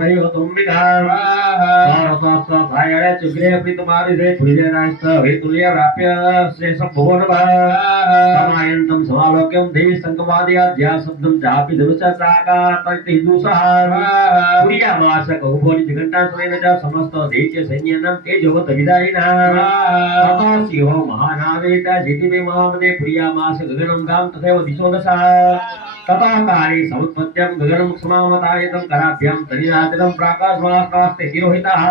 प्रयोगतुम्बिका स्वाहा धायरे चुग्रे प्रीतमारि दे पुरिजनास्त हेतुल्य प्राप्य शेषं भुवनभा समायन्तं समालोक्यं देवी संकवादयाद्या शब्दं जापि धनुषा साका तर्ति हिंदुसः पुरियामासक उभोनि जगन्तासुरेण च समस्त दैत्य सैन्यानां तेजोवत विदायिनः ततो सिंहो महानावेता जितिवे महामदे पुरियामास गगनं गां तथैव दिशो दशः ततः काले समुत्पत्त्यं गगनं समामतायतं कराभ्यां तनिराजनं प्राकाशमास्ते तिरोहितः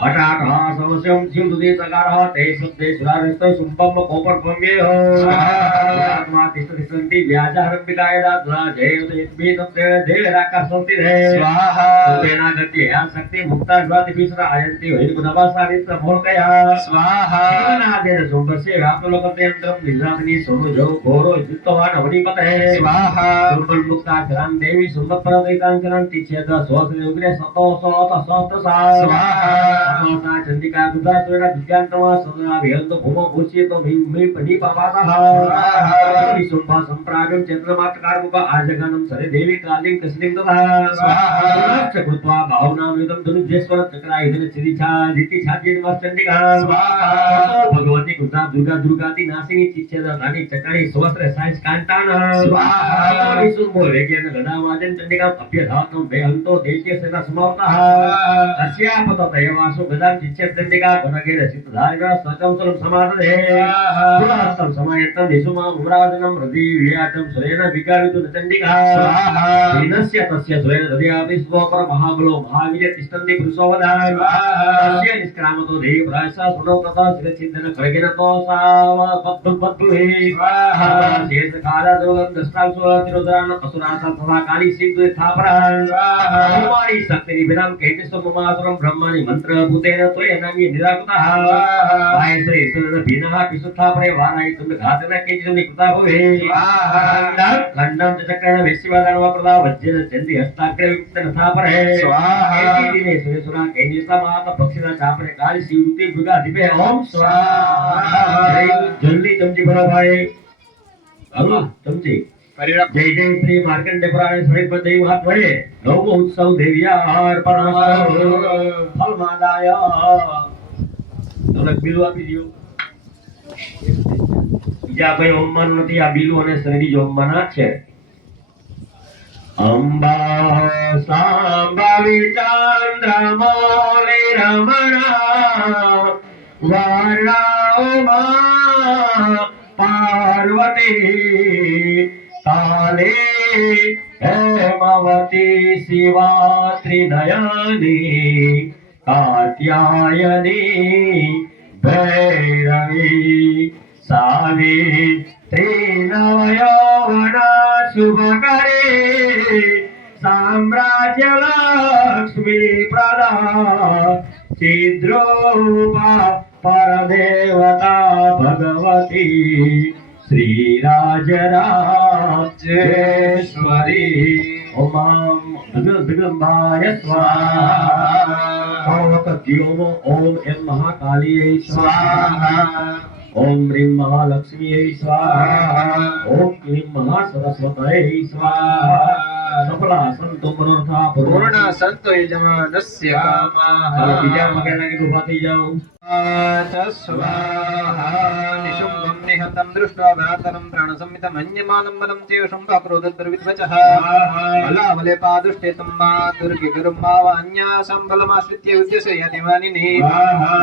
पटाटः समस्यं शिवदुदे सकारः ते शब्दे सुरारिष्ट शुम्भं कोपर्पम्येह आत्मा तिष्ठन्ति व्याजारम्भिकाय दात्रा जयेतमेतं देवराकाशन्ति रे स्वाहा तेना गति या शक्ति मुक्ता ज्वाति विश्रा आयन्ति वैकुणवासारित मोहकया स्वाहा जीवनादेन सुंदस्य व्याप्तलोकतेन्द्रं निजाग्नि सोनुजो घोरो युक्तवान् अवनिपते स्वाहा दुर्बल मुक्ता चरण देवी सुमत्परदैतांचरण तिच्छेद स्वस्ति उग्रे सतो सोत सहस्रसा स्वाहा माता चंडिका दुर्गा सुरेण दिव्यांतवा सदा भेलतो भूमो भूषितो भीमे पदी पावातः विशुंभा संप्राव्यं चंद्रमात्कार मुख आजगनं सरे देवी कालिं कसलिं तथा स्वाहा चकृत्वा भावनां युतं धनुजेश्वर चक्रायुधन चिरिछा दिति छाजिन चंडिका स्वाहा भगवती कुसा दुर्गा दुर्गाति नासिनी चिच्छेद धानी चक्राणि सहस्र साइस कांतान स्वाहा विशुंभो वेगेन गदावाजन चंडिका अभ्यधातं बेहंतो दैत्य सेना समाप्तः अस्यापततयवास गदां चिच्छेदंतिका गणगेर सिद्धधारिणा सकंसलं समादधे पुरास्तं समायत्तं निसुमां उमराजनं हृदिव्याचं सुरेण विकारितु चण्डिका स्वाहा दीनस्य तस्य सुरेण हृदयापि स्वपर महाबलो महावीर्य तिष्ठन्ति पुरुषोवदाय तस्य निष्क्रामतो देहि प्रायसा सुनो तथा शिरच्छिद्दन खड्गेन तो साव पद्भुहे स्वाहा शेष काला जोगं दष्टासुर तिरोधरान असुरासा तथा काली सिद्ध थापरान स्वाहा कुमारी शक्ति विनाम केतिस्व ममासुरं ब्रह्माणि मंत्र भूतेन त्वयनानि निराकृतः वायश्री ईश्वरन भीनः पिसुत्थापरे वारायितुं घातन केचिदं निकृता भवे स्वाहा खण्डं च चक्रेण विश्वदानव प्रदा वज्रेण चन्द्रि हस्ताग्रे विक्तन थापरे स्वाहा एति दिने सुरेसुरा कैनिसा माता पक्षिना चापरे काली शिवरूपी मृगाधिपे ओम स्वाहा जल्दी चमची भरो भाई हेलो चमची जय जय श्री मार्कंडे पुराणे सहित देवी महात्मये नवमो उत्सव देव्यार परमस्तव फलमादाय તને બીલું આપી દયો બીજા કોઈ હોમવાનું નથી આ બીલું અને શરડી જો હોમવાના છે અંબા સાંભવી ચંદ્રમૌલી રમણા વારાઓ પાર્વતી काले हेमवती शिवा त्रिनयनी कात्यायनी भैरवी सावित्री नवयौवना शुभकरे साम्राज्य लक्ष्मी प्रदा चिद्रूपा परदेवता भगवती श्री राजराजेश्वरी ओम जगदम्बाय स्वाहा ओम ओम एम महाकाली स्वाहा ओम ह्रीं महालक्ष्मी स्वाहा ओम क्लीं महासरस्वती स्वाहा सफला संतो मनोरथा पूर्ण संतो यजमानस्य कामाः बीजा मगेला की गुफा थी जाओ स्वाहा निशुम्भं निहतं दृष्ट्वा भ्रातरं प्राणसंहितं मन्यमानं बलं चैव शुम्भक्रोधद्रविद्वचः बलावले पादुष्टे मा दुर्गे गुरुं मावान्यासं बलमाश्रित्य उद्यसे यतिमानिनि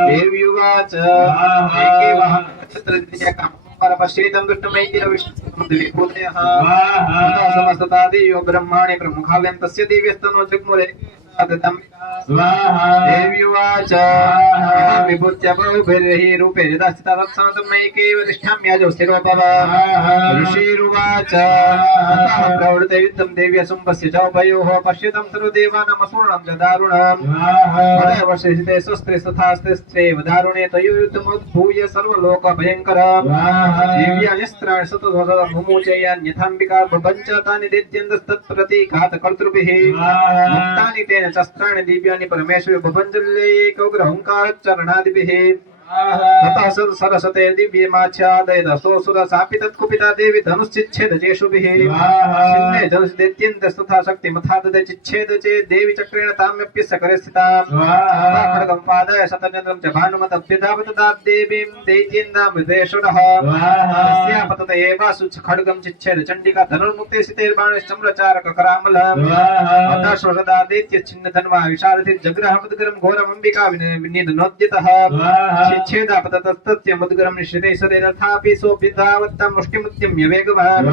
देव्युवाच एके वाहनक्षत्रद्विजयकां परपश्येतं दुष्टमैतिरविष्णुविभूतयः समस्तता देव्यो ब्रह्माणि प्रमुखालयं तस्य दिव्यस्तनो जग्मुरे स्वाहा देव्युवाच विभूत्य बहुभिर्हि रूपे यदास्थिता तत्समतं नैकेव तिष्ठाम्याजौ स्थिरोपव ऋषिरुवाच प्रवृत्ते युद्धं देव्या शुम्भस्य च उभयोः पश्यतं सर्वदेवानामसूर्णं च दारुणं वदयवशेषिते स्वस्त्रे तथास्त्रेव दारुणे तयोः युद्धमुद्भूय सर्वलोकभयङ्करं दिव्यान्यस्त्राणि सततं मुमुचयान्यथाम्बिका बभञ्च तानि दैत्यन्दस्तत्प्रतीघातकर्तृभिः मुक्तानि तेन शस्त्राणि दिव्यानि परमेश्वरि बभञ्जल्यैकौग्रहंकारचरणादिभिः ततः सरस्वते दिव्यमाच्छादय दशोऽसुर सापि तत्कुपिता देवी धनुश्चिच्छेद चेषुभिः छिन्ने धनुषदैत्यन्तस्तथा शक्तिमथादय चिच्छेद चेत् देवी चक्रेण ताम्यप्यस्य करे स्थिता खड्गं पादाय शतचन्द्रं च भानुमतभ्यधावत देवीं दैत्येन्द्रामृतेषुडः तस्यापतत एवासु खड्गं चिच्छेद चण्डिका धनुर्मुक्ते स्थितैर्बाणश्चम्रचारक करामलम् अतः दैत्य छिन्न धन्वा विशारथि जग्रहमुद्गरं घोरमम्बिका विनिधनोद्यतः चिच्छेदापततस्तस्य मुद्गरं निश्चिते सदे तथापि सोऽभिधावत्तं मुष्टिमुद्यम्य वेगवान्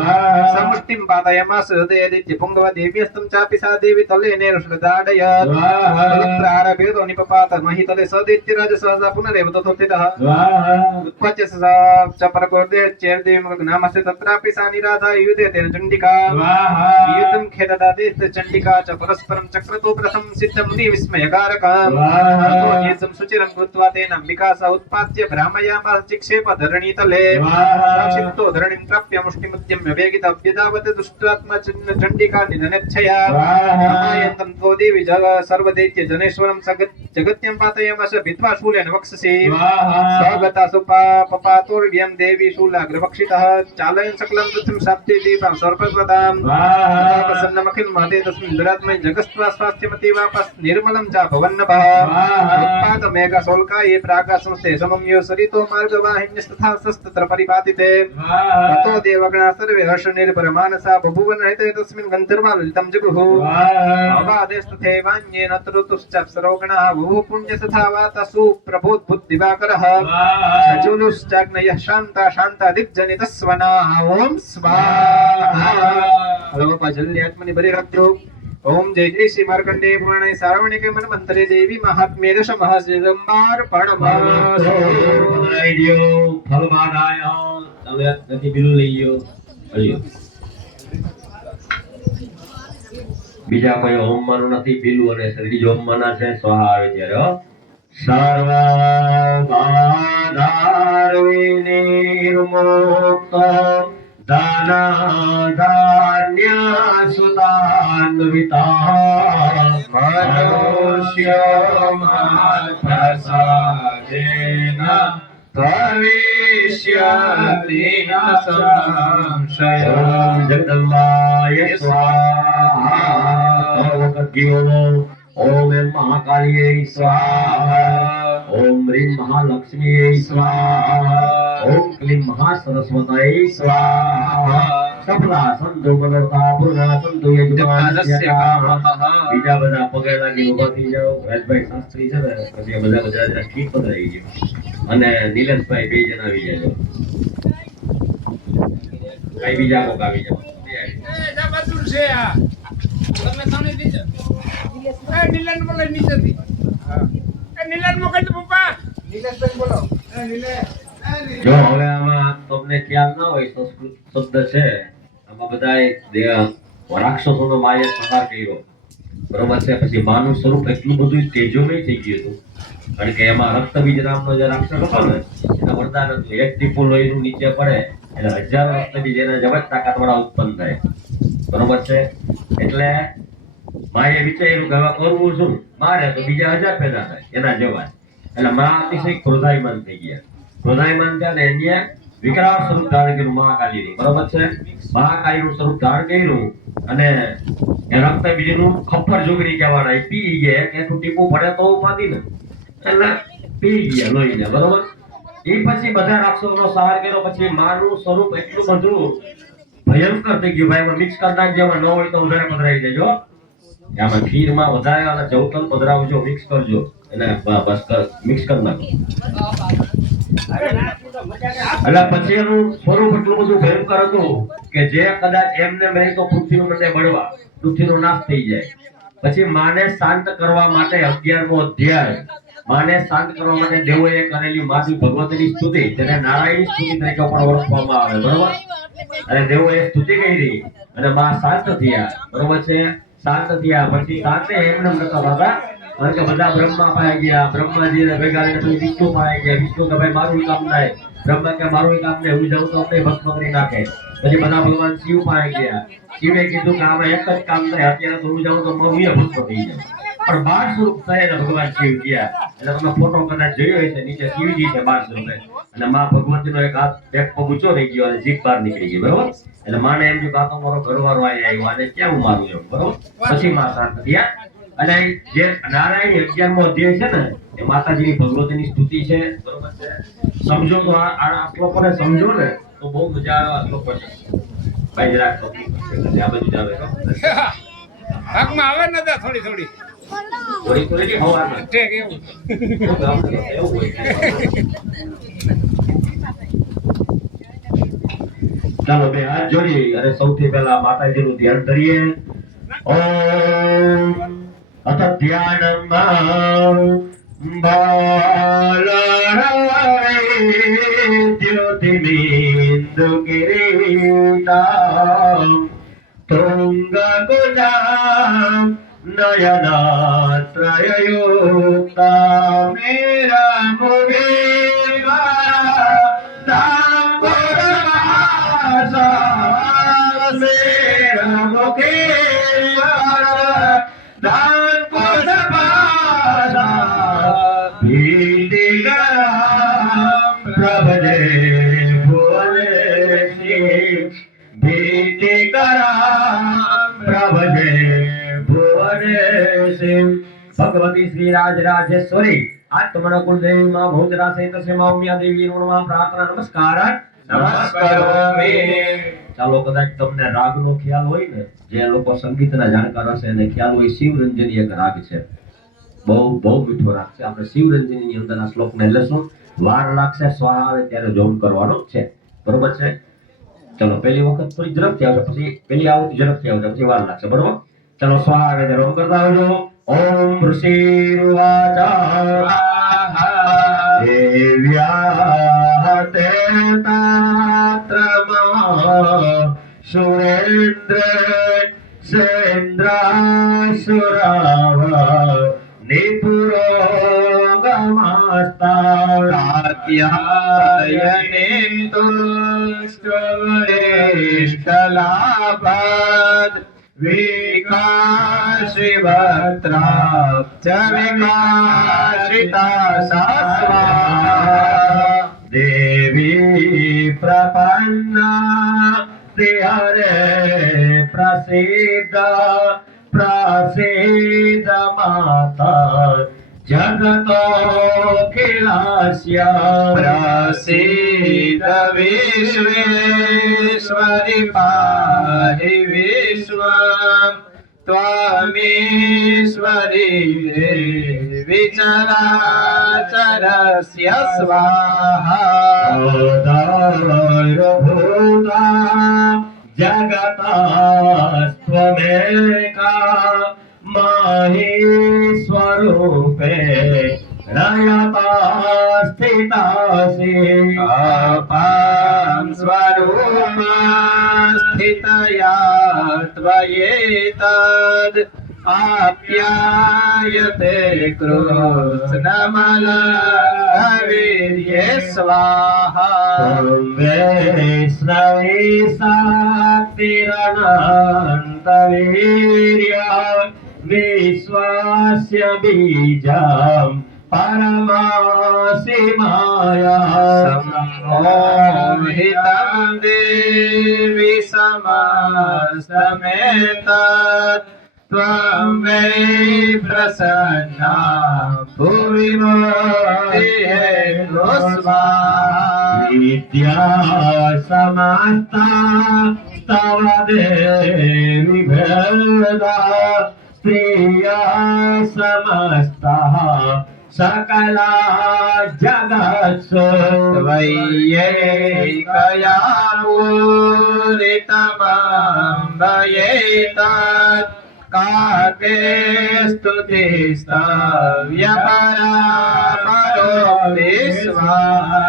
समुष्टिं पातयामास हृदये दैत्य पुङ्गव देव्यस्तं चापि सा देवी तलेनेन श्रुताडयत् प्रारभ्यतो निपपात महितले सदैत्यराज सहसा पुनरेव तथोत्थितः उत्पत्य स च परकोर्दे चेर्देवनामस्य तत्रापि सा निराधा युधे तेन चण्डिका युद्धं खेददादेत चण्डिका च परस्परं चक्रतो प्रथम सिद्धं विस्मयकारकम् युद्धं सुचिरं कृत्वा तेन अंबिका स उत्पाद्य भ्रामयामास चिक्षेप धरणीतले संक्षिप्तो धरणीं प्राप्य मुष्टिमुद्यम्य वेगितव्यदावत् दुष्टात्मा चण्डिका निधनेच्छया समायन्तं त्वो देवी सर्वदैत्य जनेश्वरं जगत्यं पातयामास भित्वा शूलेन वक्षसि स्वगता सुपापपातोर्व्यं देवी शूलाग्रवक्षितः चालयन् सकलं पृथ्वीं साप्ते दीपां सर्पप्रदां प्रसन्नमखिल महते तस्मिन् दुरात्मने जगस्त्वा स्वास्थ्यमति वापस् निर्मलं च भवन्नभः उत्पात मेघ शोल्का ये प्राकाशंस्ते समं यो सरितो मार्गवाहिन्यस्तथा सस्तत्र परिपातिते ततो देवगणा सर्वे हर्षनिर्भरमानसा बभूवन रहिते तस्मिन् गन्धर्वा ललितं जगुः अबाधेस्तथैवान्ये नतरुतुश्चाप्सरोगणाः बहु पुण्यसथा वातसु प्रभोद्भुद्दिवाकरः चजुलुश्चाग्नयः शान्ता शान्ता दिग्जनितस्वनाः ॐ स्वाहा जल्यात्मनि बलिरद्यो ओम जय जय श्री मार्कंडेय पुराणे सारवणिके मनमंत्रे देवी महात्म्ये दशमः આઈડિયો ફલબાન આયા તમે નથી બિલ લઈયો અલ્યો બીજા કોઈ હોમવાનું નથી બિલુ અને શરીર હોમવાના છે સ્વાહા આવે ત્યારે હો સર્વ બાધાર વિનિર્મુક્ત દાના ધાન્ય સુતાન્વિતા મનુષ્ય પ્રસાદેન ભવિષ્યતિ ન સંશય જગદંબાય સ્વાહા ओम महाकालिये स्वाहा ओम ह्रीं महालक्ष्मीये स्वाहा ओम क्लीं महासरस्वत्यै स्वाहा सफला संतो मनोरथा पूर्णा संतो यजमानस्य कामः बीजा બધા પગે લાગી ઊભા થઈ જાઓ રાજભાઈ શાસ્ત્રી છે ને પછી બધા જરા ઠીક પધરાઈ ગયો અને નીલેશભાઈ બે જણ આવી જાજો કઈ બીજા કોક આવી જાઓ એ જા બહાદુર છે આ તમે સામે દીજો એ નીલન બોલે નીચેથી એ નીલન મોકલ તો પપ્પા નીલેશભાઈ બોલો એ નીલે જો હવે આમાં તમને ખ્યાલ ના હોય સંસ્કૃત શબ્દ છે આમાં બધાય રાક્ષસોનો માયા સંહાર કર્યો બરોબર છે પછી માનું સ્વરૂપ એટલું બધું તેજોમય થઈ ગયું હતું કારણ કે એમાં રક્તબીજ નામનો જે રાક્ષસ હતો ને એના વરદાન હતું એક ટીપું લોહીનું નીચે પડે એટલે હજારો રક્તબીજ એના જબરજસ્ત તાકાતવાળા ઉત્પન્ન થાય બરોબર છે એટલે માએ વિચાર્યું કે હવે કરવું શું મારે તો બીજા 1000 પેદા થાય એના જેવા એટલે માં અતિશય ક્રોધાયમાન થઈ ગયા ક્રોધાયમાન થયા ને એને વિકરાળ સ્વરૂપ ધારણ કર્યું મહાકાલીનું બરોબર છે મહાકાલીનું સ્વરૂપ ધારણ કર્યું અને એ રક્તબીજનું ખપ્પર જોગરી કહેવાના એ પી ગયા એક ટીપું પડે તો ઉપાધી ને એટલે પી ગયા લોહીને બરોબર એ પછી બધા રાક્ષસોનો સહાર કર્યો પછી માનું સ્વરૂપ એટલું બધું ભયંકર થઈ ગયું ભાઈ એમાં મિક્સ કરી નાખજો ન હોય તો વધારે પધરાઈ દેજો આમાં ખીરમાં વધારે અને જવતલ પધરાવજો મિક્સ કરજો અને બસ મિક્સ કરી નાખો એટલે પછી એનું સ્વરૂપ એટલું બધું ભયંકર હતું કે જે કદાચ એમને મેં તો પૃથ્વીનું મને બળવા પૃથ્વીનો નાશ થઈ જાય પછી માને શાંત કરવા માટે 11મો અધ્યાય માને શાંત કરવા માટે દેવોએ કરેલી માતી ભગવતીની સ્તુતિ જેને નારાયણની સ્તુતિ તરીકે પણ ઓળખવામાં આવે બરોબર અને દેવોએ સ્તુતિ કરી અને માં શાંત થયા બરોબર છે શાંત થયા પછી શાંતે એમને નતા બાબા કારણ કે બધા બ્રહ્મા પાઈ ગયા બ્રહ્માજીને ભેગા કરીને પછી વિષ્ણુ પાઈ ગયા વિષ્ણુ કે ભાઈ મારું કામ થાય બ્રહ્મા કે મારું કામ નહીં હું જાઉં તો અમને ભસ્મ કરી નાખે પછી બધા ભગવાન શિવ પાઈ ગયા શિવે કીધું કે આમાં એક જ કામ થાય અત્યારે તો હું જાઉં તો હું ભસ્મ થઈ જાય પણ 12 સ્વરૂપ થયેલા ભગવાન શિવ ગયા. એટલે તમે ફોટો કદાચ જોયો હશે, નીચે શિવજી છે 12 સ્વરૂપે, અને માં ભગવતીનો એક હાથ એક પગ ઊંચો રહી ગયો અને જીભ બહાર નીકળી ગઈ, બરોબર. એટલે માને એમ થયું કે આ તો મારો ઘરવાળો અહીં આવ્યો, આને ક્યાં હું મારું એમ, બરોબર. પછી માં શાંત થયા. અને જે નારાયણ 11મો અધ્યાય છે ને, એ માતાજીની ભગવતીની સ્તુતિ છે, બરોબર છે. સમજો તો આ શ્લોકોને સમજો ને તો બહુ મજા આવે. આ શ્લોકો છે ભાઈ જરાક તો આ બધું જ આવે તો હકમાં આવે ને દા થોડી થોડી થોડી થોડી હવામાં ઠીક એવું એવું હોય. ચાલો બે હાથ જોડી અને સૌથી પહેલા માતાજીનું ધ્યાન કરીએ. ઓમ અથ ધ્યાનમ જ્યોતિમિંદુ કિરીટામ તુંગકુજામ નયનાત્રયયુક્તામ પ્રભજે ભગવતી શ્રી રાજ રાજેશ્વરી આત્મન કુલદેવી માં ભોજરા સહિત શ્રી ઉમિયા દેવી ઋણમાં પ્રાર્થના નમસ્કાર નમસ્કારોમિ. ચાલો કદાચ તમને રાગનો ખ્યાલ હોય ને, જે લોકો સંગીતના જાણકાર હશે એને ખ્યાલ હોય, શિવરંજની એક રાગ છે, બહુ બહુ મીઠો રાગ છે. આપણે શિવરંજની ની અંદર આ શ્લોકને લેશું. વાર લાગશે, સ્વાહા આવે ત્યારે જોન કરવાનો છે, બરોબર છે. ચલો પહેલી વખત થોડી ઝડપથી આવશે, પછી પહેલી આવતી ઝડપથી આવશે, પછી વાર લાગશે, બરોબર. ચલો સ્વાહા આવે ત્યારે ઓમ કરતા આવજો. ઓમ ઋષિર્વાચા દેવ્યા તેતાત્રમા સુરેન્દ્ર સેન્દ્રાસુરાવ નિપુરોગમાસ્તાત્યાયને તુષ્ટવરેષ્ઠલાભાદ વિકાશિવત્રાપ ચ વિકાશિતા સાસ્વા દેવી પ્રપન્ના હરે પ્રસિદ્ધ પ્રસિદ્ધ માતા જગતોખિલાસ્ય પ્રસિદ્ધ વિશ્વેશ્વરી પાહિ વિશ્વમ ત્વમેશ્વરી દેવી ચરાચરસ્ય સ્વાહા ઉદરભૂતા જગતસ્ત્વમેકા મહેશ્વરૂપે રયતા સ્થિતાસી અપાં સ્વરૂપમાં સ્થિતયા ત્વયેતદ આપ્યાયતે કૃષ્ણમલવીર્યે સ્વાહા વૈષ્ણવી શાક્તિરનંતવીર્ય વિશ્વસ્ય બીજમ પરમાસી માયા સંમોહિतं દેવી સમસ્તમેતત્ त्वं वै प्रसन्ना भुवि मोहितो स्वाहा विद्या समस्ता तव देवी भेदा स्त्रिया समस्ता सकला जगत्सु त्वय्यैकया पूरितमम्बयेतत् काके स्तुतिस्तव्यपरापरो ज्योति स्वाहा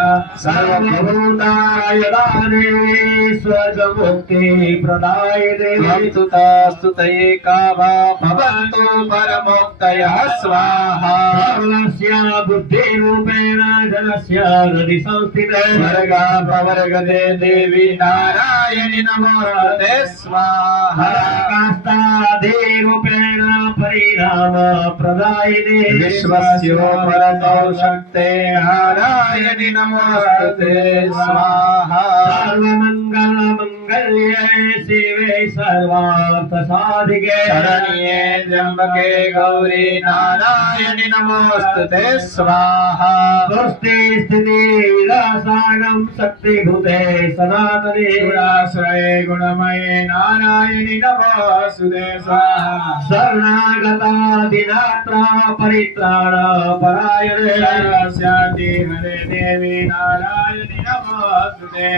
सर्वभूताय दाने स्वर्गमुक्ति प्रदायिने स्तुतये का वा भवन्तु परमोक्तयः स्वाहा सर्वस्य बुद्धिरूपेण जनस्य हृदि संस्थिते स्वर्गा प्रवर्गदे देवी नारायणि नमोते स्वाहा पराकाष्ठादिरूपेण परिणाम प्रदायिने विश्वस्योपरतो शक्ते नारायणि नमोते स्वाहा सर्वमङ्गलमङ्गल्ये शिवे सर्वार्थसाधिके शरण्ये त्र्यम्बके गौरी नारायणि नमोस्तुते स्वाहा स्वस्ति स्थिति विलासागं शक्तिभूते सनातने गुणाश्रये गुणमये नारायणि नमोस्तुते स्वाहा शरणागतादिनात्रा परित्राण परायणे सर्वस्याति हरे देवी नारायणि नमोस्तुते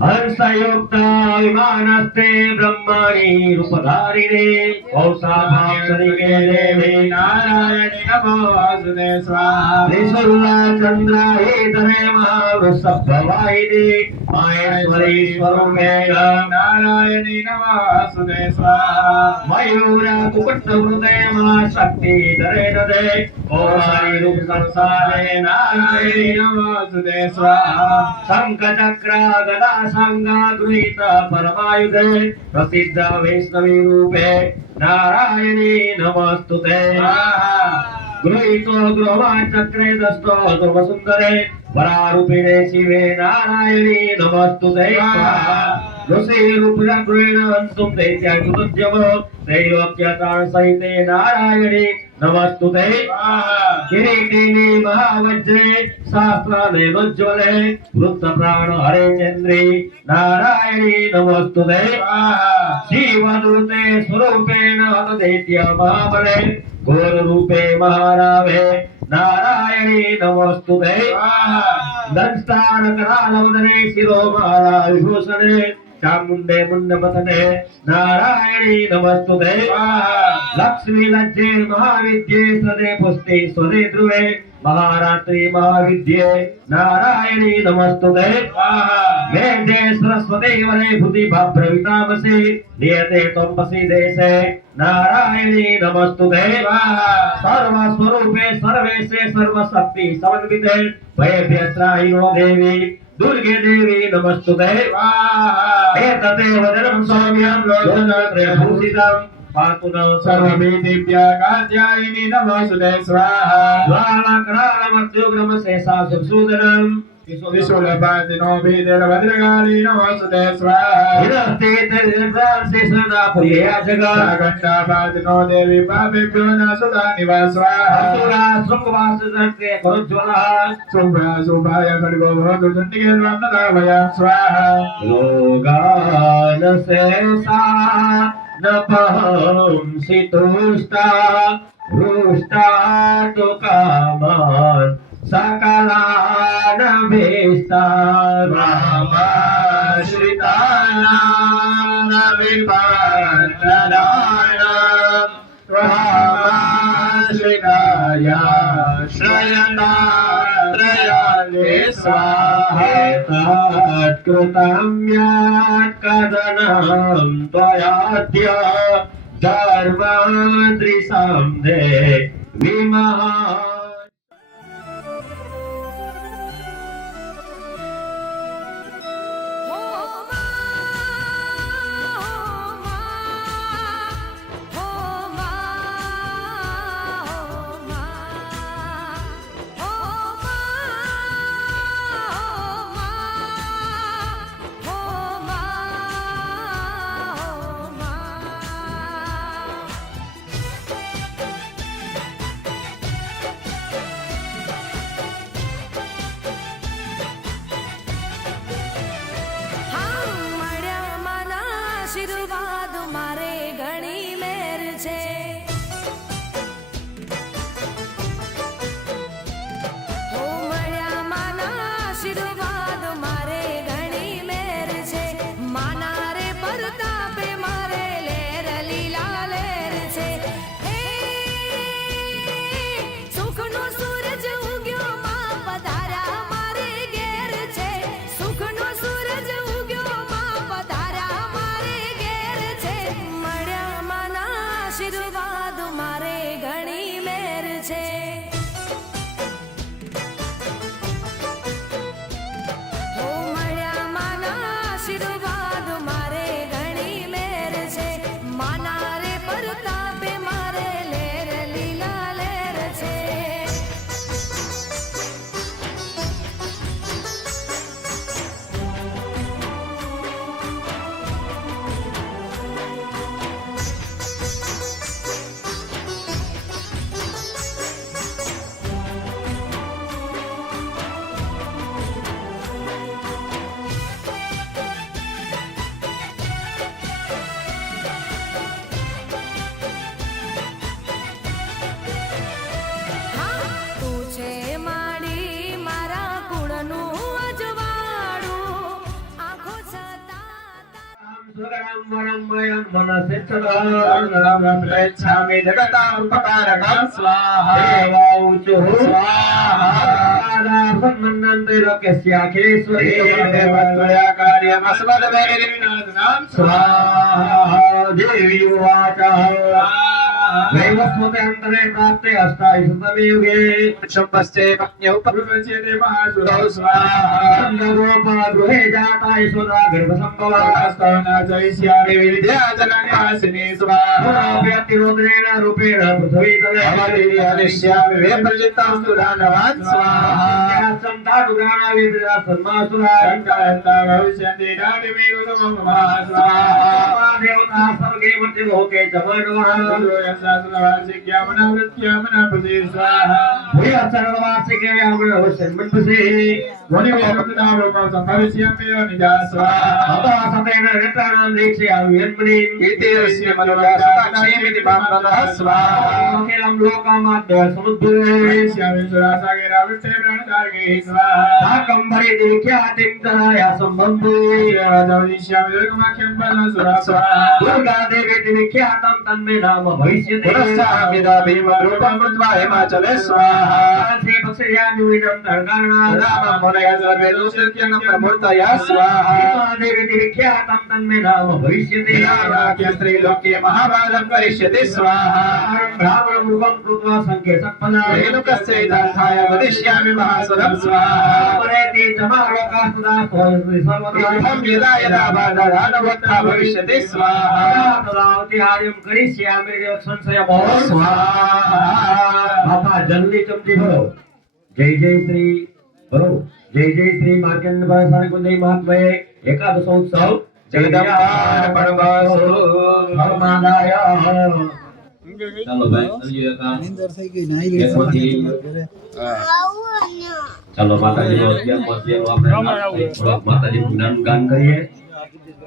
हर्षयुक्त विमानस्ते ब्रह्मणि रूपधारिणे कौशाभाक्षरिके देवी नारायणि नमोस्तुते स्वाहा त्रिशूलचन्द्रहितरे महावृषभवाहिनी माहेश्वरी स्वरूपेण नारायणि नमोस्तुते स्वाहा मयूरकुकुटवृते महाशक्तिधरे ददे कौमारी रूप संसारे नारायणी नमोस्तुते स्वाहा शङ्खचक्र गदा संगा गृहीत परमायुधे प्रसिद्ध वैष्णवी रूपे नारायणी नमस्तुते गृहीतो गृहचक्रे दस्तो ध्रुवसुन्दरे परारूपिणे शिवे नारायणी नमस्तुते ऋषिरूपग्रहेण हन्तुं दैत्याकृतोद्यम त्रैलोक्यत्राणसहिते नारायणी नमस्तुते किरीटिनी महावज्रे शास्त्रानयनोज्ज्वले वृत्तप्राण हरे चन्द्रे नारायणी नमस्तुते शिवदूते स्वरूपेण हतदैत्य महाबले घोररूपे महारावे नारायणी नमस्तुते दंष्टानकरालवदने शिरोमाला विभूषणे चामुण्डे मुण्डपतने नारायणी नमस्तुते लक्ष्मी लज्जे महाविद्ये सदे पुष्टे स्वदे ध्रुवे महारात्रि महाविद्ये नारायणी नमस्तुते वेदे सरस्वती वरे भूति भद्रवितामसि नियते त्वमसि देशे नारायणी नमस्तुते सर्वस्वरूपे सर्वेशे सर्वशक्ति समन्विते भयभ्यस्त्राहिनो देवी दुर्गे देवी नमस्तुते एतदेव जनं सौम्यं लोचनत्रयभूषितं पातु नः सर्वभीतिभ्याकाध्यायिनि नमोस्तुते स्वाहा ज्वालाकरालमध्योग्रमशेषासुसूदनं विशूलपातिनो भीतिर्भद्रकाली नमोस्तुते स्वाहा घण्टापातिनो देवी पापेभ्यो नासुता निवा स्वाहा शुभ्रा शुभाय खड्गो भवतु चण्डिके रामनदाभय स्वाहा रोगानशेषा न पहंसि तुष्टा रुष्टा तु कामान् सकलान् भीष्टा रामाश्रितानां विपन्नदानां रामाश्रिताय श्रयणात्रयाले स्वाहा तत्कृतं यत् कदनं त्वयाद्य धर्माद्रिसं देविमः सुगणं वनं वयं मनसि प्रयच्छामि जगतामुपकारकं स्वाहा देवाऊचुः स्वाहा सन्मन्नन्ते लोकस्याखिलेश्वरी देवत्वया कार्यमस्मद्वैरिणां स्वाहा देवी उवाच वैवस्वते अन्तरे प्राप्ते अष्टादशतमे युगे शुम्भस्ते पत्न्यौ परुपच्यते महासुरौ स्वाहा गृहे जाता यशोदा गर्भसम्भवा स्तवनाचयिष्यामि विद्याजननिवासिनी स्वाहा व्यक्तिरोधनेन रूपेण पृथ्वीतले हरिष्यामि वेप्रजितास्तु दानवान् स्वाहा सन्तानुग्राणा वेदना सन्मासुरा शङ्करन्ता भविष्यन्ति दानिमेरुतमं स्वाहा देवता सर्गे मध्य लोके च मानवः स्वाहा भूयः सर्ववासिके यामनवशन्मन्पसे अपासतेन नेत्राणां दीक्षयामि यन्मणिम् अखिलं लोकमाद्य समुद्भवे साकम्बरी दीख्यातिं तनया सम्बन्धे दुर्गा देवी दीख्यातं तन्मे नाम भविष्यति हिमाचले स्वाहा पक्षयान्विनं प्रमूर्तया स्वाहा देवी दीख्यातं तन्मे नाम भविष्यति स्त्रीलोके महाभारतं करिष्यति स्वाहा ब्राह्मणरूपं कृत्वा संख्ये सत्पदा रेणुकस्यैतार्थाय वदिष्यामि महासुरं स्वाहा परेति जमालोकास्तदा सोऽयति सर्वदा यदा यदा बाधरानवत्था भविष्यति स्वाहा तदावतिहार्यं करिष्यामि संशयमो स्वाहा बापा जल्दी चमची भरो जय जय श्री भरो जय जय श्री मार्कंड भाषाणी कुंजई महात्मय एकादशोत्सव जगदम्बार्पणमस्तु धर्मादाय चलो भाई चलिए का निंदर થઈ ગઈ નાઈ ગઈ चलो माताजी को दिया मत दिया आपने माताजी को गान करिए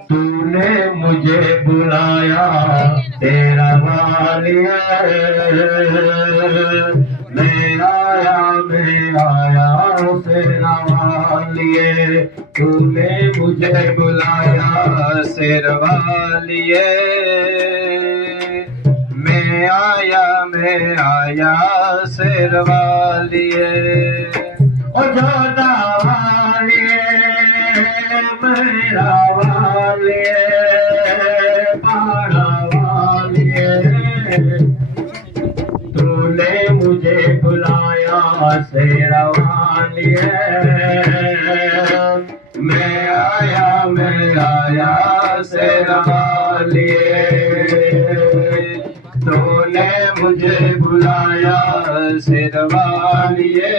तूने मुझे बुलाया तेरा वालिया मैं आया तेरा वालिए तूने मुझे बुलाया शेरवालिए मैं आया शेरवालिए ओ जोता वालिए मेरा वालिए पाड़ा वालिए तूने मुझे बुलाया शेरा वालिए मैं आया शेरा वालिए तूने मुझे बुलाया शेरवालिए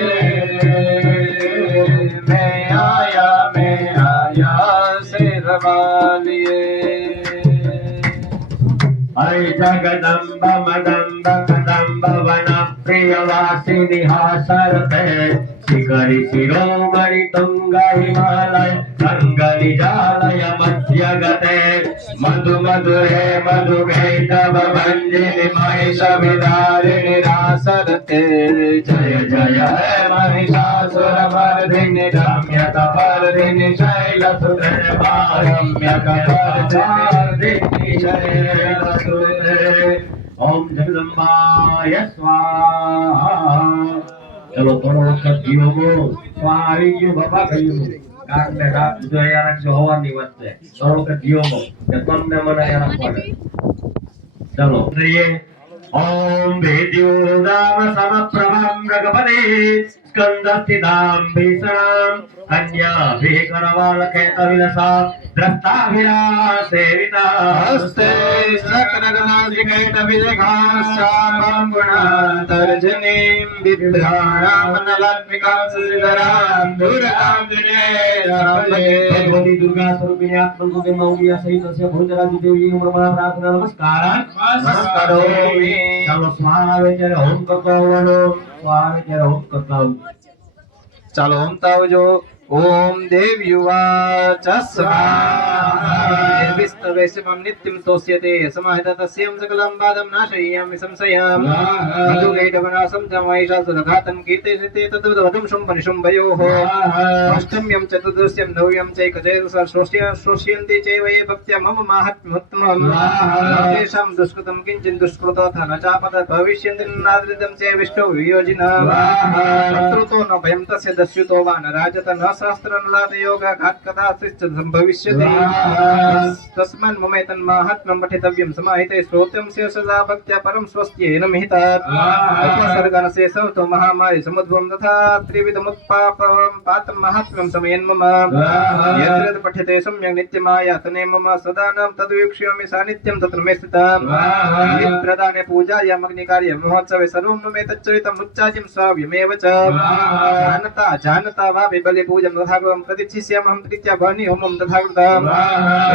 मैं आया शेरवालिए हरि जगदम्ब मदम्ब कदम्ब वन प्रियवासिनी हासरते शिखरि शिरोमणि तुंग हिमालय रंग निजालय मध्यगते मधु मधुरे मधु वैष्णव भंजिनि महिष विदारिणि रासरते जय जय हे महिषासुरमर्दिनि रम्यकपर्दिनि शैलसुते रम्यकपर्दिनि शैलसुते ओम जगदम्बाय स्वाहा चलो थोड़ो वक्त जीवो स्वाहा આવી ગયું બાપા કહ્યું કારણ કે રાત જો યાર રાખજો હવાની વચ્ચે થોડો વખત જીવો કે તમને મને યાર રાખવાને चलो ये ओम वेद्यो नाम समप्रभं रघुपते स्कंदस्थितां भीषणां कन्याभिकरवालकेतविलसा द्रष्टाभिरासेविता हस्ते सकनगनादिकैटविलेखाश्चामं गुणान्तर्जनीं बिभ्राणामनलात्मिकां श्रीधरां दुर्गां भगवती दुर्गा स्वरूपिणी आत्मरूपे मौर्य सहित भोजराज देवी ब्रह्मा प्रार्थना नमस्कार नमस्कारोमि चलो स्वाहा वेचर ओम करतो वनो स्वाहा वेचर ओम करतो ચાલો ઓમતા આવજો ઓમ દેવ્યુવાચ સ્વાહા वैश्यमं नित्यं तोष्यते समाहिता तस्यां सकलं बाधं नाशयामि संशयम् मधुगैटवनासं च महिषासुरघातं कीर्तिशते तद्वदं शुम्भनिशुम्भयोः अष्टम्यं चतुर्दश्यं नव्यं चैकचैकसहस्रोष्य श्रोष्यन्ति चैव ये भक्त्या मम माहात्म्योत्तमम् तेषां दुष्कृतं किञ्चित् दुष्कृतोऽथ न चापद भविष्यन्ति नादृतं च विष्णु वियोजिनः शत्रुतो न भयं तस्य दस्युतो वा न राजत न सहस्र न लातयोगाघात्कदाश्च सम्भविष्यति तस्मान् ममैतन्माहात्म्यं पठितव्यं समाहिते श्रोत्यं शेषदा भक्त्या परं स्वस्त्येन मिहितात् उपसर्गनसे सवतो महामारी समुद्भवं तथा त्रिविधमुत्पापं पातं माहात्म्यं समयन् मम यत्र यत् पठ्यते सम्यक् नित्यमायातने मम सदानां तद्वीक्ष्यामि सानिध्यं तत्र मे स्थितम् प्रदाने पूजायामग्निकार्ये महोत्सवे सर्वं ममेतच्चरितम् उच्चार्यं स्वाव्यमेव च जानता वा विबले पूजं तथा प्रतिष्ठिष्यामहं प्रीत्या बहनि होमं तथा कृतम्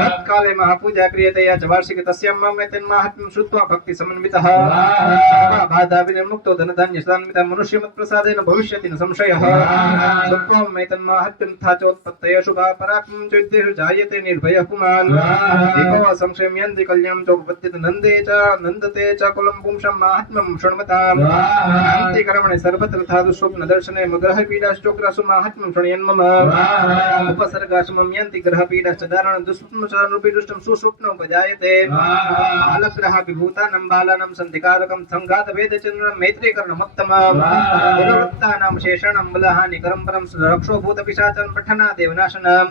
तत्काले महापूजा क्रियते या च वार्षिके तस्यां मम एतन्माहात्म्यं श्रुत्वा भक्तिसमन्वितः बाधा विनिर्मुक्तो धनधान्यसन्मितः मनुष्यमत्प्रसादेन भविष्यति न संशयः सुत्वम् एतन्माहात्म्यं तथा चोत्पत्तये शुभा पराक्रमं चोद्देषु जायते निर्भयः पुमान् दीपो संक्षेम्यन्ति कल्याणं चोपपद्यते नन्दते च कुलं पुंसं माहात्म्यं शृण्वताम् शान्तिकर्मणे सर्वत्र तथा दुःस्वप्नदर्शने ग्रहपीडाश्चोग्रासु माहात्म्यं शृण्वन् मम उपसर्गासुमं यन्ति ग्रहपीडाश्च दारुणं दुःस्वप्नरूपिदुष्टं सुस्वप्नोपजायते बालग्रहा विभूतानां बालानां सन्धिकारकं सङ्घातभेदचन्द्रं मैत्रीकरणमुत्तमम् गुणवृत्तानां शेषाणां बलहानिकरं परं रक्षो भूतपिशाचं पठनादेव नाशनम्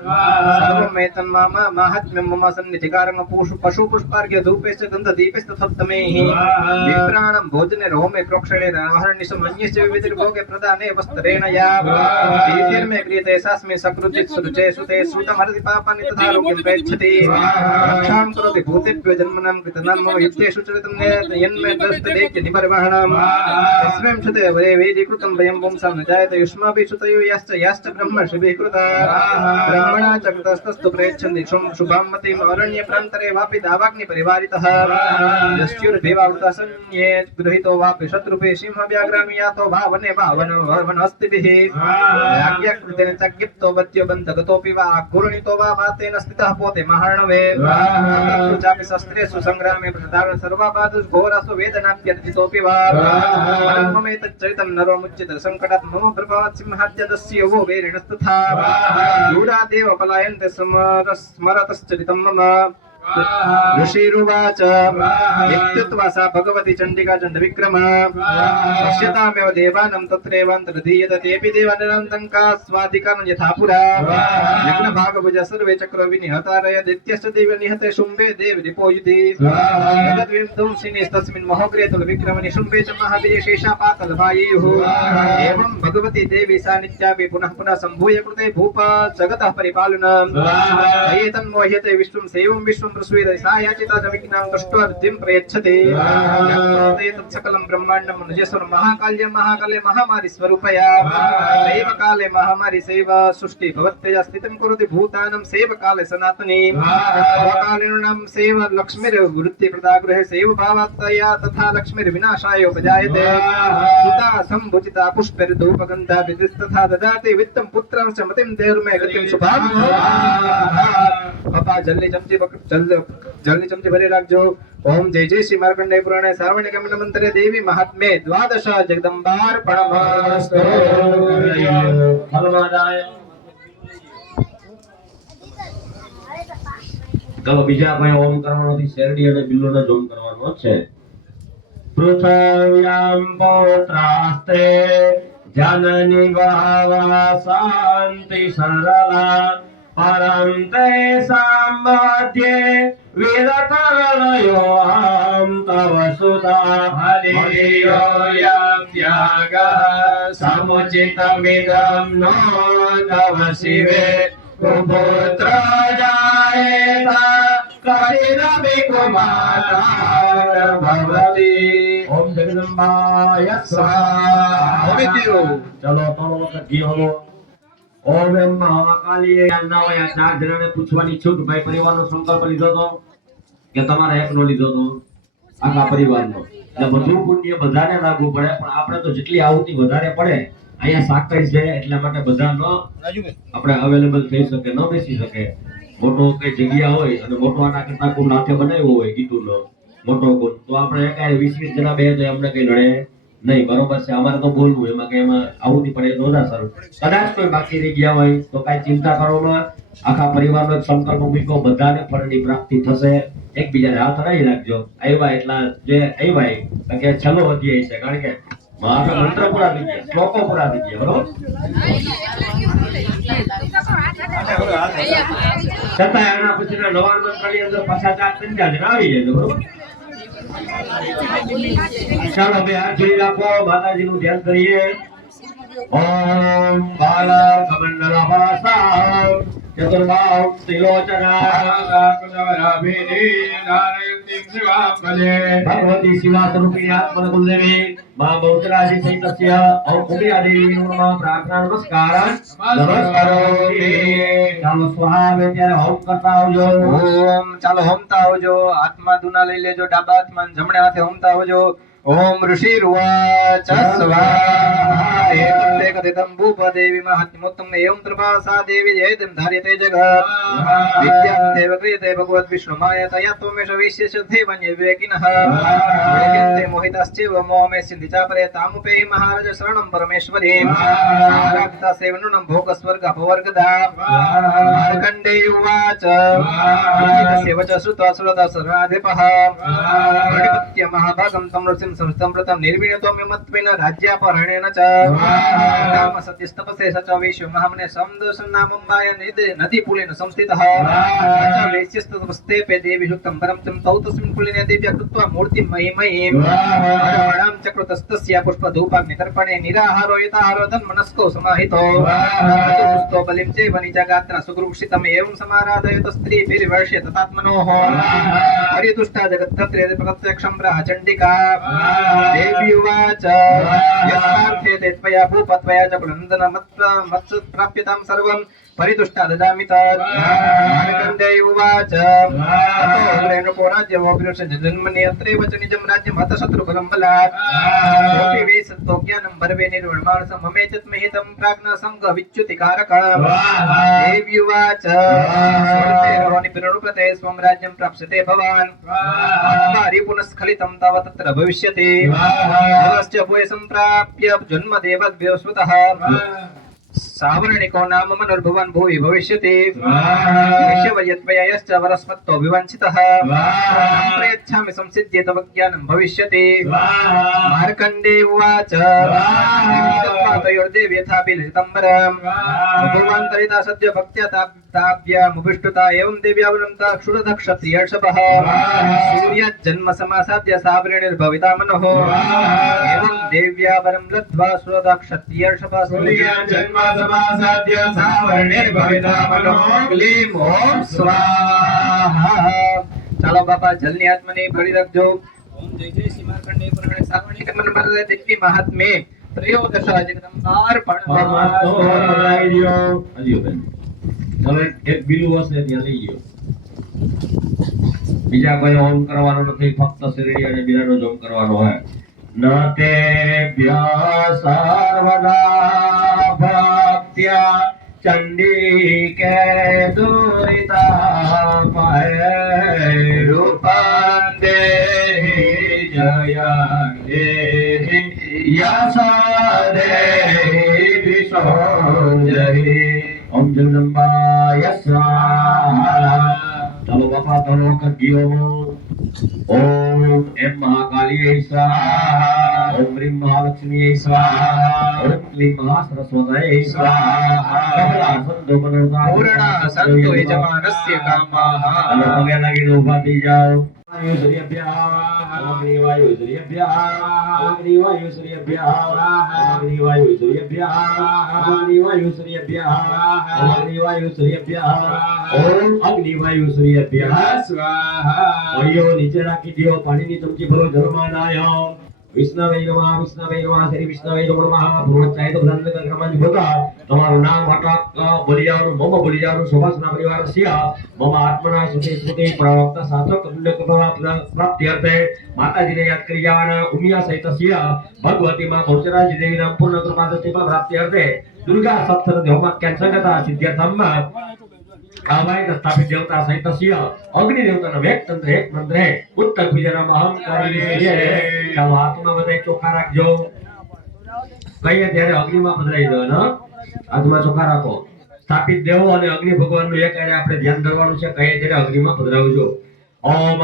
सर्वम् एतन्माम माहात्म्यं मम सन्निधिकारं पशुपुष्पार्घ्य धूपेश्च गन्धदीपेस्तथोत्तमैः विप्राणं भोजने रोमे प्रोक्षणे आहरणिषमन्यश्च विविधभोगे प्रदाने वस्त्रेण या ीर्मे क्रियते सास्मे सकृचित् सुरुचे सुते श्रुतमर्धि पापानि तथा रोग्यं प्रेच्छति रक्षां करोति भूतेभ्यो जन्मनां कृतनां मम युद्धेषु चरितं यन्मे दृष्टदेत्य निबर्वहणम् तस्मिन् क्षते वरे वेदीकृतं वयं पुंसां न जायते युष्माभिः श्रुतयो याश्च ब्रह्मर्षिभिः कृता ब्रह्मणा च कृतस्तस्तु प्रेच्छन्ति शुभां मतिम् अरण्यप्रान्तरे वापि दावाग्निपरिवारितः यस्युर्भिवावृतसन्ये गृहीतो वापि शत्रुभिः सिंहव्याघ्रामि यातो भावने भावनस्तिभिः याज्ञकृतेन चक्षिप्तो वत्यो बन्धगतोऽपि वा कुरुणितो वा वातेन स्थितः पोते महार्णवे चापि शस्त्रेषु संग्रामे प्रधान सर्वाबाधुघोरासु वेदनाप्यर्थितोऽपि वा ममेतच्चरितं नरो मुच्यते सङ्कटात् मम प्रभावात् सिंहाद्यदस्य वो वेरिणस्तथा दूरादेव पलायन्ते स्मरतश्चरितं मम ऋषिरुवाच इत्युक्त्वा सा भगवती चण्डिका चण्डविक्रमा पश्यतामेव देवानां तत्रैवान्तर्धीयत तेऽपि देवानिरन्तङ्का स्वाधिकारं यथा पुरा यज्ञभागभुज सर्वे चक्रविनिहतारय दैत्यश्च देवनिहते शुम्भे देवरिपोयुधि जगद्विध्वंसिनीस्तस्मिन् महोग्रे तुलविक्रमणि शुम्भे च महावीर्ये शेषापातलभायुः एवं भगवती देवी सा नित्यापि पुनः पुनः सम्भूय कृते भूप जगतः परिपालनम् एतन्मोह्यते विश्वं सेवं विश्वं प्रसूयते सा याचिता च विघ्नां दृष्ट्वार्थिं प्रयच्छते तत् सकलं ब्रह्माण्डं मनुजेश्वर महाकाले महामारी स्वरूपया दैव काले महामारी सेवा सृष्टि भवत्यया स्थितिं करोति भूतानां सेव काले सनातनी कालिनां सेव लक्ष्मीर्वृत्ति प्रदागृहे सेव भावात्तया तथा लक्ष्मीर्विनाशाय उपजायते सुता संभुजिता पुष्पैर्धूपगन्धा विदिस्तथा ददाति वित्तं पुत्रं च मतिं देर्मे गतिं शुभां पापा जल्दी चमची भरे રાખજો ओम जय जय श्री मार्कंडेय पुराणे सार्वणिक मंत्रे देवी महात्म्ये द्वादश जगदंबार्पणमस्तु ફલવાદાય ચાલો બીજા આપણે ઓમ કરવાનો છે શેરડી અને બિલ્લોનો જોમ કરવાનો છે પૃથવ્યામ પૌત્રાસ્તે જનની ભાવા શાંતિ સરલા परं ते साम्मध्ये विरतरलयोऽहं तव सुधा हरियो यात्यागः समुचितमिदं नो तव शिवे कुपुत्र जायेत कलिरपि कुमारः भवति ओम जगदम्बाय स्वाहा चलो दोनों वक्त घी हो ओम एम महाकाली नावया चार जणाने પૂછવાની છૂટ ભાઈ પરિવારનો સંકલ્પ લીધો તો કે તમારા એકનો લીધો તો આખા પરિવારનો એટલે બધું પુણ્ય બધાને લાગુ પડે પણ આપણે તો જેટલી આહુતિ વધારે પડે અહીંયા સાકર છે એટલા માટે બધાનો આપણે અવેલેબલ થઈ શકે ન બેસી શકે મોટો કઈ જગ્યા હોય અને મોટો આના કરતા કોઈ નાથે બનાવ્યો હોય ગીતુનો મોટો કુંડ તો આપણે એકાય 20-20 જણા બે તો અમને કઈ નડે નહીં. બરોબર છે. અમારે તો બોલવું એમાં કઈ એમાં આવું નહીં પડે તો ના સારું. કદાચ કોઈ બાકી રહી ગયા હોય તો કઈ ચિંતા કરવામાં આખા પરિવારનો એક સંકલ્પ મૂક્યો બધાને ફળની પ્રાપ્તિ થશે. એકબીજાને હાથ હલાવી રાખજો. આવ્યા એટલા જે આવ્યા કે છેલ્લો અધ્યાય છે કારણ કે મારા મંત્ર પૂરા થઈ ગયા શ્લોકો પૂરા થઈ ગયા. બરોબર છતાં એના પછીના નવા મંત્રની અંદર પાછા 4-5 જણા આવી જાય. બરોબર ચાલો બે હાથ જોડી રાખો. માતાજીનું ધ્યાન કરીએ. ઓમ બાલા કમંડલવાસા ચતુર્બાહુ ત્રિલોચના ભગવતી શિવા સ્વરૂપિણી આત્મનકુલદેવી મા બહુચરાજી સહિતસ્ય ઓમ ઉમિયાદેવી નમઃ પ્રાર્થના નમસ્કાર નમસ્કારોમિ. ચાલો સ્વાહા હવે ત્યારે હોમ કરતા આવજો. ઓમ ચાલો હોમતા આવજો. હાથમાં દુના લઈ લેજો. ડાબા હાથમાં અને જમણા હાથે હોમતા આવજો. ઓમ ઋષિર્વાચ સ્વાહા એતત્તે કથિતં ભૂપદેવી મહાત્મ્યોત્તમ એવં ત્રપાસા દેવી જયતમ ધાર્યતે જગત વિદ્યાર્થેવ ક્રિયતે ભગવદ વિષ્ણુ માયતયા ત્વમેષ વિશેષતે વન્યવિવેકિનઃ વૈકન્તે મોહિતશ્ચૈવ મોહમે સિદ્ધિ ચાપરે તામુપે મહારાજ શરણં પરમેશ્વરીમ આરાધતા સેવનુनं ભોગ સ્વર્ગ અપવર્ગદા માર્કંડેય ઉવાચ તસ્ય વચ શ્રુત્વા શ્રુતા સર્વાધિપઃ ગણપત્ય મહાભાગં તમ ઋષિં સંસ્તમ્રतं निर्विण्यत्वमत्वेन राज्यापहरणेन च नाम सत्यस्तपसे स च विश्वमहमने समदोषन्नामम्बाय नदीपुलेन संस्थितः च वैश्यस्तपस्तेपे देवी युक्तं परं चं तौ तस्मिन् पुलिने देव्या कृत्वा मूर्तिं महिमयीं हरहणां चक्रतस्तस्या पुष्पधूपाग्नितर्पणे निराहारो यताहारो तन्मनस्को समाहितो पुस्तो बलिं चैव निजगात्रा सुगृक्षितम् एवं समाराधयत स्त्रीभिर्वर्ष्य ततात्मनोः परितुष्टा जगत्तत्रे प्रत्यक्षं ब्रह्मचण्डिका देवी उवाच यस्यार्थे ते त्वया भूपत्वया च पुनन्दन मत्प्राप्यतां सर्वं परितुष्टा ददामि तत् मार्कण्डेय उवाच ततो अग्रेणुको राज्यमोऽभिरुष्य जन्मन्यत्रैव च निजं राज्यं हतशत्रुबलं बलात् सोऽपि वै सत्तो ज्ञानं पर्वे निर्वणमानसं ममेतत् महितं प्राज्ञ संगविच्युतिकारकम् देवी उवाच निपिरणुपते स्वं राज्यं प्राप्स्यते भवान् आत्मारि पुनस्खलितं तव तत्र भविष्यति ततश्च भूय सम्प्राप्य जन्मदेवद्भ्यो श्रुतः सावर्णिको नाम मनुर्भुवन् भुवि भविष्यति यश्च वरस्पत्तो विवञ्चितः प्रयच्छामि संसिद्ध्ये तव ज्ञानं भविष्यति मार्कण्डेय उवाच तयोर्देवी यथापि लिखितम्बरम् भगवान् तरिता सद्य भक्त्या ताभ्यामुपृष्टुता एवं देव्यावनन्ता क्षुरदक्षत्रियर्षभः सूर्याज्जन्म समासाद्य सावर्णिर्भविता मनोः एवं देव्यावरं लब्ध्वा क्षुरदक्षत्रियर्षभः सूर्याज्जन्म समासाद्य सावर्णिर्भविता मनोः क्लीं ओम स्वाहा. ચાલો બાપા જલની આત્માને ભરી રાખજો. ઓમ જય જય શ્રી માર્કંડેય પુરાણે સાવર્ણિક મનમર દેવી મહાત્મે ત્રયોદશ જગદંબાર્પણ પરમાત્મા બનાવી દ્યો. હજીઓ બેન ચાલો એક બીલું હશે ત્યાં લઈ ગયો. બીજા કોઈ હોમ કરવાનો નથી, ફક્ત શિરડી અને બીરાનો જ હોમ કરવાનો હોય. ન તેભ્યઃ સર્વદા ભક્ત્યા ચંડીકે દુરિતાપહે રૂપં દેહિ જયં દેહિ યશ દેહિ વિશોજહિ. ઓમ જગદંબાય સ્વાહા. ચાલો બાપા 3 વખત ગયો. ओम एम महाकाली स्वाहा. ओम ह्रीं महालक्ष्मी स्वाहा. ओम क्लीं महासरस्वती स्वाहा. संतो मनोता पूर्णा संतो यजमानस्य कामाः. लोगे लगी उभा थी जाओ. वायुश्रियभ्यः अग्निवायुश्रियभ्यः अग्निवायुश्रियभ्यः अग्निवायुश्रियभ्यः अग्निवायुश्रियभ्यः अग्निवायुश्रियभ्यः ओम अग्निवायुश्रियभ्यः स्वाहा. अयो नीचे રાખી દો. પાણીની ચમચી ભરો જળમાં નાયો. વિષ્ણવે નમઃ વિષ્ણવે નમઃ શ્રી વિષ્ણવે નમઃ. પૂર્વચાય તો ધન કર્મંજ ભોગા. તમારું નામ હટાક બોલિયાનું મમ બોલિયાનું સુભાસના પરિવારસ્ય મમ આત્મના સુતે સુતે પ્રવક્ત સાધક કુંડકભવા પ્રાપ્તિ અર્થે માતાજીને યાદ કરી જવાના. ઉમિયા સહિતસ્ય ભગવતી માં બહુચરાજી દેવીના પૂર્ણ કૃપા દ્રષ્ટિ પ્રાપ્તિ અર્થે દુર્ગા સપ્તશતી હોમાખ્યાન સંગતા સિદ્ધ્યર્થમ આવાય સ્થાપિત દેવતા સહિતસ્ય અગ્નિ દેવતાનો વેગ તંત્ર એક મંત્ર હે ઉત્તર વિજયનામાં અહંકારી છે ચાલો હાથમાં બધા ચોખા રાખજો કહીએ ત્યારે અગ્નિમાં પધરાઈ જવાનો હાથમાં ચોખા રાખો સ્થાપિત દેવો અને અગ્નિ ભગવાનનું એક આપણે ધ્યાન ધરવાનું છે કહીએ ત્યારે અગ્નિમાં પધરાવજો ઓમ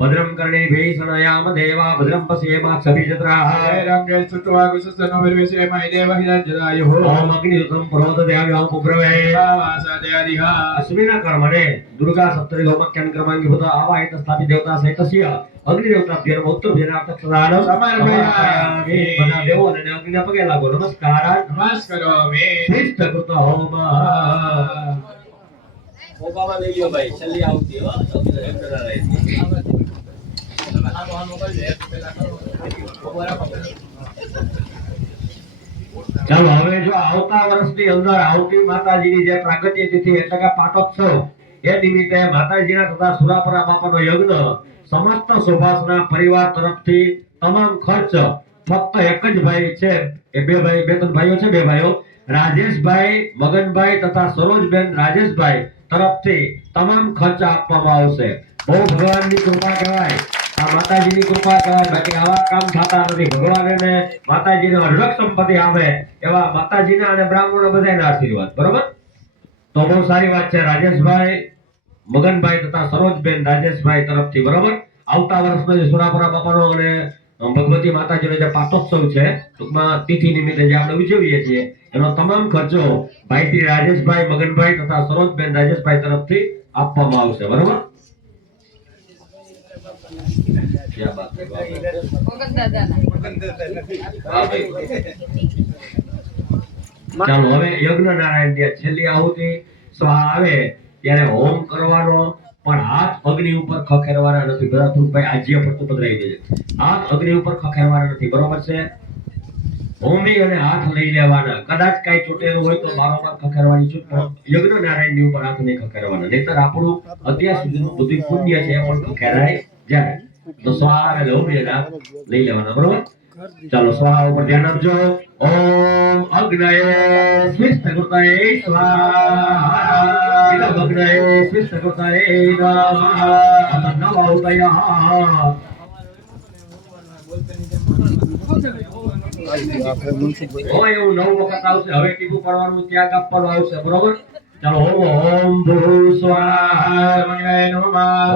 ભદ્રમ કર્ણે ભીષણયામ દેવા ભદ્રમ પશ્યેમા સભિજત્રાહ રંગે સુતવા ગુસસનો વિરવેશે મય દેવ હિરંજનાયો ઓમ અગ્નિ પ્રોત દેવ્યામ પુબ્રવે વાસાદયાદિહા અશ્વિના કર્મણે દુર્ગા સપ્તરી હોમક્યન કર્માંગી ભૂત આવાહિત સ્થાપિત દેવતા સહિતસ્ય અગ્નિ દેવતા ભ્યર્મ ઉત્તર ભ્યનાર્થક સદાન સમર્પયામિ. બધા દેવો અને અગ્નિના પગે લાગો નમસ્કાર નમસ્કારોમિ. શ્રેષ્ઠ કૃત હોમ ઓબામાં લઈ લ્યો ભાઈ છેલ્લી આવતી હો ચાલો હવે જો આવતા વર્ષની અંદર આવતી માતાજીની જે પ્રાગટ્ય તિથિ એટલે કે પાટોત્સવ એ નિમિત્તે માતાજીના તથા સુરાપરા બાપાનો યજ્ઞ સમસ્ત સુભાષના પરિવાર તરફથી તમામ ખર્ચ ફક્ત એક જ ભાઈ છે એ બે ત્રણ ભાઈઓ છે બે ભાઈઓ રાજેશભાઈ મગનભાઈ તથા સરોજબેન રાજેશભાઈ તરફથી તમામ ખર્ચ આપવામાં આવશે બહુ ભગવાનની કૃપા કહેવાય આ માતાજીની કૃપા કહેવાય બાકી આવા કામ થતા નથી ભગવાન અને માતાજીને અઢળક સંપત્તિ આપે એવા માતાજીના અને બ્રાહ્મણો બધાના આશીર્વાદ બરોબર તો બહુ સારી વાત છે રાજેશભાઈ મગનભાઈ તથા સરોજબેન રાજેશભાઈ તરફથી બરોબર આવતા વર્ષનો જે સુરાપરા બાપાનો અને ભગવતી માતાજીનો જે પાટોત્સવ છે ટૂંકમાં તિથિ નિમિત્તે જે આપણે ઉજવીએ છીએ એનો તમામ ખર્ચો ભાઈ શ્રી રાજેશભાઈ મગનભાઈ તથા સરોજબેન રાજેશભાઈ તરફથી આપવામાં આવશે બરોબર क्या बात है हाँ भाई ચાલો હવે યજ્ઞ નારાયણ ત્યાં છેલ્લી આહુતિ સ્વાહા આવે ત્યારે હોમ કરવાનો પણ હાથ અગ્નિ ઉપર ખખેરવાના નથી ભરતભાઈ આજ્ય ફરતું પધરાવી દેજે હાથ અગ્નિ ઉપર ખખેરવાના નથી બરોબર છે હોમી અને હાથ લઈ લેવાના કદાચ કઈ ચોટેલું હોય તો બારોબાર ખખેરવાની છૂટ યજ્ઞ નારાયણ ની ઉપર હાથ નહીં ખખેરવાના નહીતર આપણું અત્યાર સુધીનું બધું પુણ્ય છે એ પણ ખખેરાય જાય તો સ્વાહા અને હોમી અને હાથ લઈ લેવાના બરોબર ચાલો સ્વાહા ઉપર ધ્યાન આપજો ઓમ અગ્નયે સ્વિષ્ટકૃતયે સ્વાહા ઇદમ અગ્નયે સ્વિષ્ટકૃતયે નમઃ તન્નવોદયઃ હોય એવું નવ વખત આવશે હવે ટીપું પડવાનું ત્યાગ આપવાનો આવશે બરોબર ચાલો ઓમ ભૂ સ્વાહા નમઃ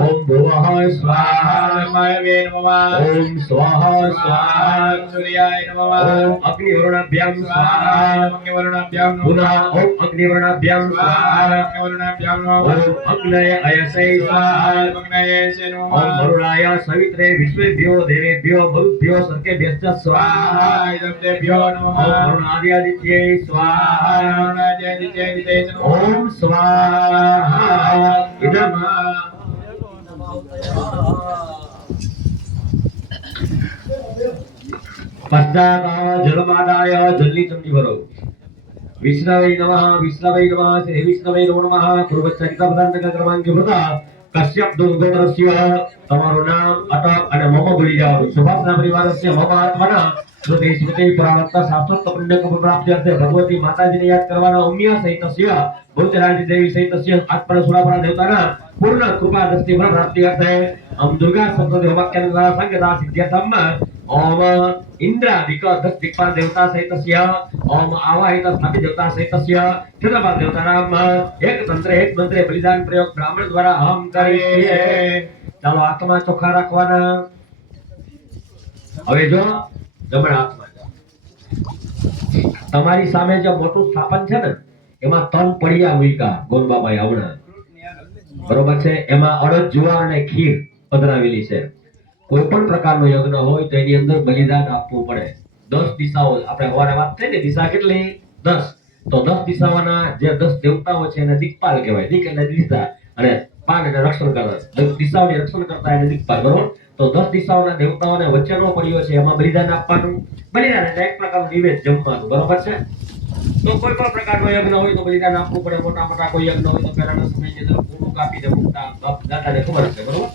ઓમ ભુવઃ સ્વાહા નમઃ ઓમ સ્વાહા સ્વાહા સૂર્યાય નમઃ ઓમ અગ્નિવર્ણાભ્યામ સ્વાહા અગ્નિવર્ણાભ્યામ નમઃ પુનઃ ઓમ અગ્નિવર્ણાભ્યામ સ્વાહા અગ્નિવર્ણાભ્યામ નમઃ ઓમ અગ્નય અયસૈ સ્વાહા અગ્નયેશે નમઃ ઓમ વરુણાય સવિત્રે વિશ્વેભ્યો દેવેભ્યો ભૂભ્યો સર્કેભ્યશ્ચ સ્વાહા ઇદં તેભ્યો નમઃ ઓમ વરુણાદિત્યૈ સ્વાહા અરુણાદિત્યૈ નમઃ ઓમ સ્વાહા ઇદમ પશ્ચાત જલમાદાય જલની ચમચી ભરો વિષ્ણવે નમઃ શ્રી વિષ્ણવે નમઃ પૂર્વચરિતપદાંતક ક્રમાંક વૃતા કશ્યપ દુર્ગોત્રસ્ય તમારું નામ અટક અને મમ ભૂલી જાઓ સુભાષના પરિવારસ્ય મમ આત્મના શ્રુતિ સ્મૃતિ પુરાણત્વ શાસ્ત્રોક્ત પુણ્ય પ્રાપ્તિ અર્થે ભગવતી માતાજીને યાદ કરવાના ઉમ્ય સહિતસ્ય ભૂતરાજી દેવી સહિતસ્ય આત્મન સુરાપરા દેવતાના પૂર્ણ કૃપા દ્રષ્ટિ પ્રાપ્તિ અર્થે દુર્ગા સપ્તતિ હોમક્યન સંગતા સિદ્ધ્યતમ ओम इंद्रादिक दस दिक्पाल देवता सहितस्य ओम आवाहित स्थापित देवता सहितस्य क्षत्रपाल देवता नाम एक तंत्र एक मंत्र बलिदान प्रयोग ब्राह्मण द्वारा हम करीए ચાલો હાથમાં ચોખા રાખવાના હવે જો જમણા હાથમાં તમારી સામે જે મોટું સ્થાપન છે ને એમાં ત્રણ પડિયા મૂક્યા ગોનબાબાએ હમણાં બરોબર છે એમાં અડદ જુવાર અને ખીર પધરાવેલી છે કોઈ પણ પ્રકારનો યજ્ઞ હોય તો એની અંદર બલિદાન આપવું પડે 10 દિશાઓ આપણે હવારે વાત થઈ ને દિશા કેટલી 10 તો 10 દિશાઓના જે 10 દેવતાઓ છે એને દિક્પાલ કહેવાય દિક એટલે દિશા અને પાલ એટલે રક્ષણ કરતા દિશાઓની રક્ષણ કરતા એને દિક્પાલ બરોબર તો 10 દિશાઓના દેવતાઓને વચ્ચેનો પડ્યો છે એમાં બલિદાન આપવાનું બલિદાન એટલે એક પ્રકારનું નિવેદ જમવાનું બરોબર છે તો કોઈ પણ પ્રકારનો યજ્ઞ હોય તો બલિદાન આપવું પડે મોટા મોટા કોઈ યજ્ઞ હોય તો પહેલાના સમયની અંદર પૂરું કાપીને મૂકતા બાપ દાદાને ખબર હશે બરોબર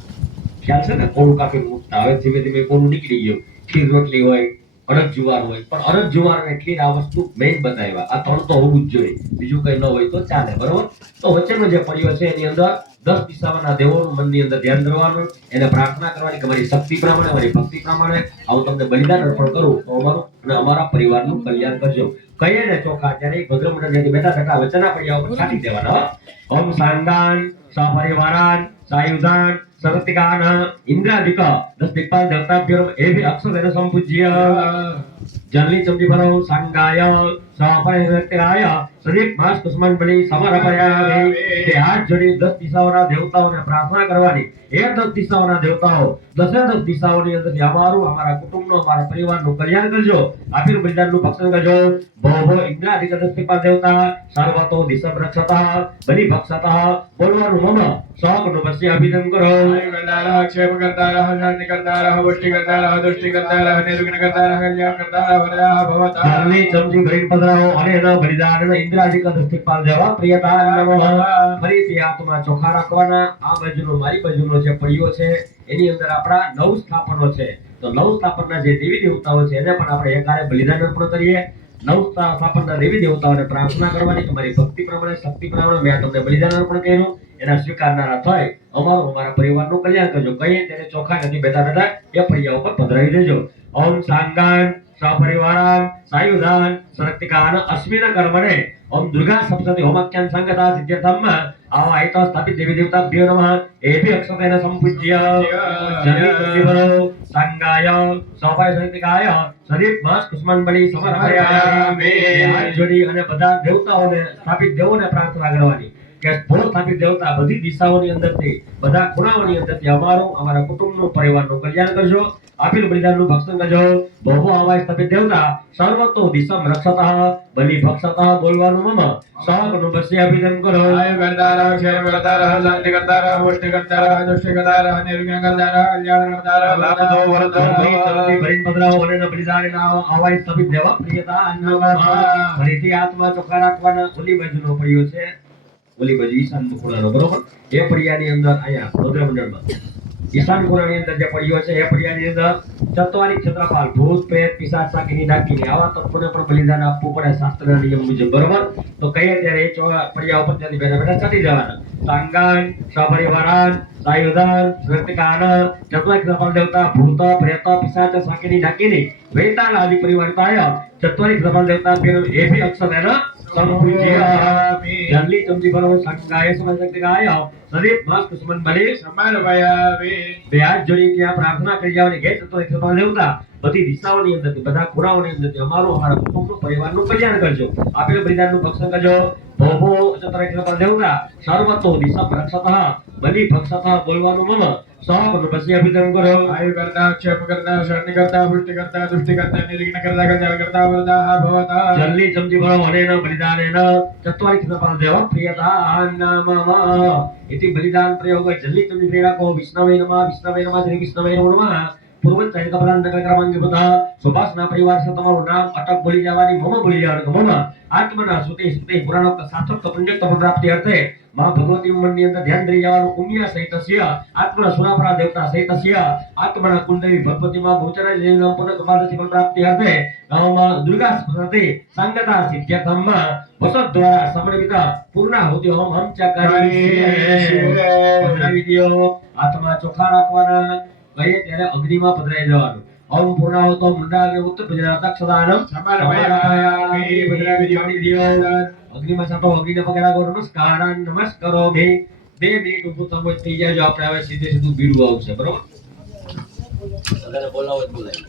ખ્યાલ છે ને કોળું કાપીને મૂકતા હવે ધીમે ધીમે કોળું નીકળી ગયું ખીર રોટલી હોય અડદ જુવાર હોય, પણ અડદ જુવાર એટલી આ વસ્તુ મેઇન બતાવ્યા. આ ત્રણ તો હોવું જ જોઈએ, બીજું કઈ ન હોય તો ચાલે, બરોબર. તો વચ્ચેનો જે પડ્યો છે એની અંદર 10 દિશાઓના દેવોનું મનની અંદર ધ્યાન ધરવાનું, એને પ્રાર્થના કરવાની કે મારી શક્તિ પ્રમાણે, મારી ભક્તિ પ્રમાણે આવું તમને બલિદાન અર્પણ કરું તો અમારું અને અમારા પરિવારનું કલ્યાણ કરજો. કહીએ ને ચોખા ત્યારે ભદ્ર મંડળ બેઠા બેઠા વચના પડ્યા ઉપર છાંટી દેવાના. ઓમ સાંગાન સપરિવારાન સાયુધાન સરતિકાન ઇન્દ્રાદિક 10 દિક્પાલ દેવતાભ્યો એભી અક્ષરેણ સંપૂજ્ય જનલી ચમડી ભરો સાંગાય સપરિવારાય સદીપ માસ કુસમન બલી સમર્પયામિ. તે હાથ જોડી 10 દિશાઓના દેવતાઓને પ્રાર્થના કરવાની. એ 10 દિશાઓના દેવતાઓ 10 દિશાઓની અંદર અમારું, અમારા કુટુંબનું, અમારા પરિવારનું કલ્યાણ કરજો. આપેલું બલિદાનનું ભક્ષણ કરજો. ભો ઇન્દ્રાદિક 10 દિક્પાલ દેવતા સર્વતો દિશા રક્ષતઃ બલિ ભક્ષતઃ બોલવાનું મમ સૌનું વસ્ય અભિધમ કરો. કરતારહ ક્ષેમ કરતારહ શાંતિ કરતારહ પુષ્ટિ કરતારહ દુષ્ટિ કરતારહ નિર્વિઘ્ન કરતારહ કલ્યાણ કરતારહ વરદાહ ભવતઃ. જલ્દી ચમચી ભરીને પધરાવો અને એના બલિદાન ઇન્દ્રાદિક 10 દિક્પાલ દેવા પ્રિયતા નમઃ. ફરીથી હાથમાં ચોખા રાખવાના. આ બાજુનો મારી બાજુનો જે પડ્યો છે એની અંદર આપણા 9 સ્થાપનો છે. તો 9 સ્થાપનના જે દેવી દેવતાઓ છે એને પણ આપણે એકારે બલિદાન અર્પણ કરીએ. 9 સ્થાપનના દેવી દેવતાઓને પ્રાર્થના કરવાની કે મારી ભક્તિ પ્રમાણે, શક્તિ પ્રમાણે મેં તમને બલિદાન અર્પણ કર્યું, એના સ્વીકારનારા થાય અમારું, અમારા પરિવારનું કલ્યાણ કરજો. કહીએ ત્યારે ચોખા નથી બેઠા બેઠા એ પૈયા ઉપર પધરાવી દેજો. ઓમ સાંગાન સપરિવારાન સાયુધાન સરક્તિકાન અશ્વિન કર્મણે ઓમ દુર્ગા સપ્તતિ હોમાખ્યાન સંગતા સિદ્ધ્યર્થમ આવા આયતો સ્થાપિત દેવી દેવતાભ્યો નમઃ એભી અક્ષતેન સંપૂજ્ય જનિ સંજીવનો સંગાય સપાય સરક્તિકાય સદીપ માસ કુસમન બલી સમર્પયામિ. હાથ જોડી અને બધા દેવતાઓને, સ્થાપિત દેવોને પ્રાર્થના કરવાની કે ભો સ્થાપિત દેવતા બધી દિશાઓની અંદરથી, બધા ખૂણાઓની અંદરથી અમારું, અમારા કુટુંબનું, પરિવારનું કલ્યાણ કરજો. આપેલું બલિદાનનું ભક્ષણ કરજો. ભો આવાય સ્થાપિત દેવતા સર્વતો દિશમ રક્ષતઃ બલિ ભક્ષતઃ બોલવાનું મમ સૌનું વસ્ય અભિધમ કરો. આયુ કરતારહ ક્ષેમ કરતારહ શાંતિ કરતારહ પુષ્ટિ કરતારહ દુષ્ટિ કરતારહ નિર્વિઘ્ન કરતારહ કલ્યાણ કરતારહ લાભદો વરદો. જલ્દી ભરીને પધરાવો અને એના બલિદાનના આવાય સ્થાપિત દેવા પ્રિયતા નમઃ. ફરીથી હાથમાં ચોખા રાખવાના. ઓલી બાજુનો પડ્યો છે, ઓલી બાજુ ઈશાન ખૂણાનો, બરોબર. એ પડિયાની અંદર અહીંયા ભદ્ર મંડળમાં ઈશાન ખૂણાની અંદર જે પડ્યો છે એ પડિયાની અંદર ચત્વારી ક્ષેત્રપાલ ભૂત પ્રેત પિશાચ શાકીની ડાકીની આવા તત્વોને પણ બલિદાન આપવું પડે શાસ્ત્રના નિયમ મુજબ, બરોબર. તો કહીએ ત્યારે એ પડિયા ઉપર ત્યાંથી બેઠા બેઠા ચડી જવાના. સાંગાન સપરિવારાન સાયુધાન સરક્તિકાન ચત્વારી ક્ષેત્રપાલ દેવતા ભૂત પ્રેત પિશાચ શાકીની ડાકીની વૈતાલ આદિ પરિવારતાય ચત્વારી ક્ષેત્રપાલ દેવતા એભી અક્ષતેન સંપૂજ્યામિ. જલ્દી ચમચી ભરો સંગાય સમશક્તિકાય સદીપ માસ કુસમન બલી સમર્પયામિ. બે હાથ જોડી ત્યાં પ્રાર્થના કરી જવાની કે ચત્વારી ક્ષેત્રપાલ દેવતા બધી દિશાઓની અંદરથી, બધા ખૂણાઓની અંદરથી અમારું, અમારા કુટુંબનું, પરિવારનું કલ્યાણ કરજો. આપેલું બલિદાનનું ભક્ષણ કરજો. ભો ચત્વારી ક્ષેત્રપાલ દેવતા સર્વતો દિશમ રક્ષતઃ બલિ ભક્ષતઃ બોલવાનું મમ સૌનું વસ્ય અભિધમ કરો. આયુ કરતા ક્ષેમ કરતા શાંતિ કરતા પુષ્ટિ કરતા દુષ્ટિ કરતા નિર્વિઘ્ન કરતા કલ્યાણ કરતા વરદાહ ભવતઃ. જલ્દી ચમચી ભરો અને એના બલિદાનેન ચત્વારી ક્ષેત્રપાલ દેવા પ્રિયતા નમઃ. इति बलिदान प्रयोग जल्दी चमची प्रेरणा को विष्णवे नमः श्री विष्णवे नमः. पूर्व चरित प्रदान नगर क्रमांक बता सुभाषना परिवार से તમારું નામ અટક બોલી જવાની, મમ બોલી જવાનું. મમ આત્મના સુતે પુરાણોક્ત શાસ્ત્રોક્ત પુણ્યોક્ત પ્રાપ્તિ અર્થે માં ભગવતી મનની અંદર ધ્યાન ધરી જવાનું. ઉમિયા સહિતસ્ય આત્મના સુરાપરા દેવતા સહિતસ્ય આત્મના કુંડવી ભગવતી માં ભૂચરા જૈન પુનઃ કપાદશી ફળ પ્રાપ્તિ અર્થે ગામમાં દુર્ગા સ્મૃતિ સંગતા સિદ્ધ્યથમ વસત દ્વારા સમન્વિત પૂર્ણાહુતિ હોમ હમ પધરાવી દ્યો. હાથમાં ચોખા રાખવાના. કહીએ ત્યારે અગ્નિમાં પધરાઈ જવાનું. ઓમ પૂર્ણાહુતો મુંડાગ્નિ ઉત્તર પ્રજાતક્ષદાનમ સમર્પયામિ. પધરાવી દ્યો. અગ્નિમાં સાતો અગ્નિને પગે લાગો. નમસ્કારાન નમસ્કરોમિ. 2 મિનિટ ઊભું સમજ થઈ જાય. જો આપણે હવે સીધે સીધું બીડું આવશે, બરોબર. બધાને બોલાવો જ બોલાય.